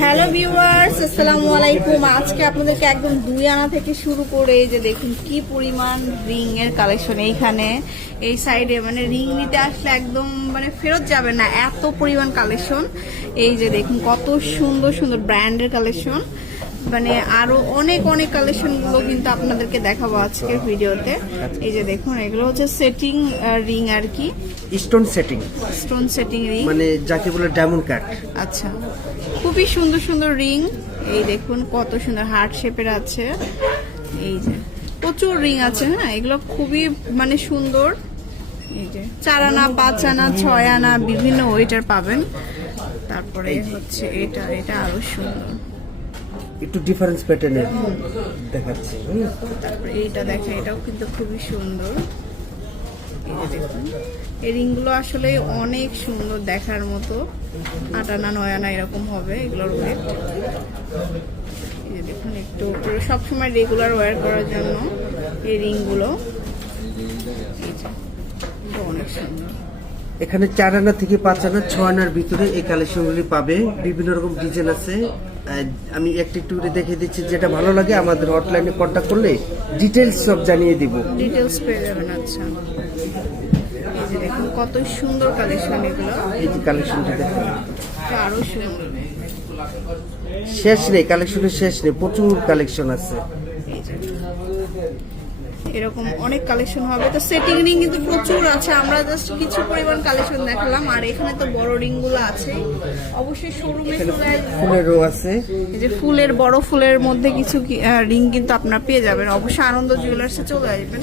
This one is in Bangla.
হ্যালো ভিউয়ার্স, আসসালামু আলাইকুম। আজকে আপনাদেরকে একদম 2 আনা থেকে শুরু করে এই যে দেখুন কি পরিমাণ রিং এর কালেকশন এইখানে এই সাইডে, মানে রিং নিতে আসলে একদম মানে ফেরত যাবে না, এত পরিমাণ কালেকশন। এই যে দেখুন কত সুন্দর সুন্দর ব্র্যান্ডের কালেকশন, মানে আরো অনেক অনেক কালেকশন গুলো কিন্তু আপনাদেরকে দেখাবো আজকের ভিডিওতে। এই যে দেখুন এগুলো হচ্ছে সেটিং রিং আর কি, স্টোন সেটিং রিং, মানে যাকে বলে ডায়মন্ড কাট। আচ্ছা, খুবই সুন্দর সুন্দর রিং। এই দেখুন কত সুন্দর হার্ট শেপের আছে, এই যে প্রচুর রিং আছে। হ্যাঁ, এগুলো খুবই মানে সুন্দর। এই যে 4 আনা, 5 আনা, 6 আনা বিভিন্ন ওয়েটার পাবেন। তারপরে হচ্ছে এটা আরো সুন্দর, একটু ডিফারেন্স প্যাটার্নের দেখাচ্ছি। তারপরে এইটা দেখেন, এটাও কিন্তু খুবই সুন্দর। এই যে দেখুন এই রিংগুলো আসলে অনেক সুন্দর দেখার মতো। 8 আনা 9 আনা এরকম হবে এগুলোর ওয়েট। এই যে দেখুন একটু সবসময় রেগুলার ওয়্যার করার জন্য এই রিংগুলো অনেক সুন্দর। এখানে 4 আনা থেকে 5 আনা 6 আনার ভিতরে এই কালেকশনগুলি পাবে। বিভিন্ন রকম ডিজাইন আছে, আমি একটু দেখে দিচ্ছি। যেটা ভালো লাগে আমাদের হটলাইনে কন্ট্যাক্ট করলে ডিটেলস সব জানিয়ে দিব, ডিটেলস পেয়ে যাবেন। আচ্ছা, এই যে দেখুন কত সুন্দর কালেকশন এগুলো। এই যে কালেকশনটা দেখুন, আরো সুন্দর, শেষ নেই কালেকশনের, শেষ নেই, প্রচুর কালেকশন আছে। এরকম অনেক কালেকশন হবে। তো সেটিং রিং কিন্তু প্রচুর আছে, আমরা জাস্ট কিছু পরিমাণ কালেকশন দেখালাম। আর এখানে তো বড় রিং গুলো আছে, অবশ্যই শোরুমে চলে আসবেন। ফুলেরও আছে, এই যে ফুলের বড় ফুলের মধ্যে কিছু রিং কিন্তু আপনারা পেয়ে যাবেন। অবশ্যই আনন্দ জুয়েলার্সে চলে আসবেন।